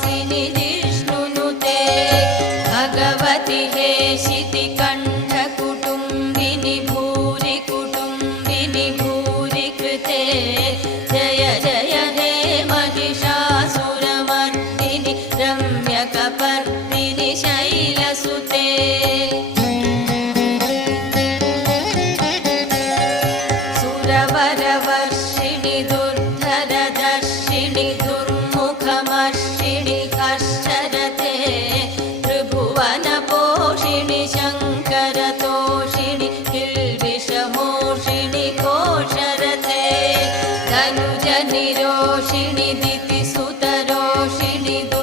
वासिनि जिष्णुनुते भगवति हेशितिकण्ठकुटुम्बिनि भूरि कुटुम्बिनि भूरि कृते जय जय हे महिषासुरमर्दिनि रम्यकपर्दिनि शैलसुते सुरवरवर्षिणि दुर्धरदर्शिणि दुर्मुखमर्षिणि हर्षर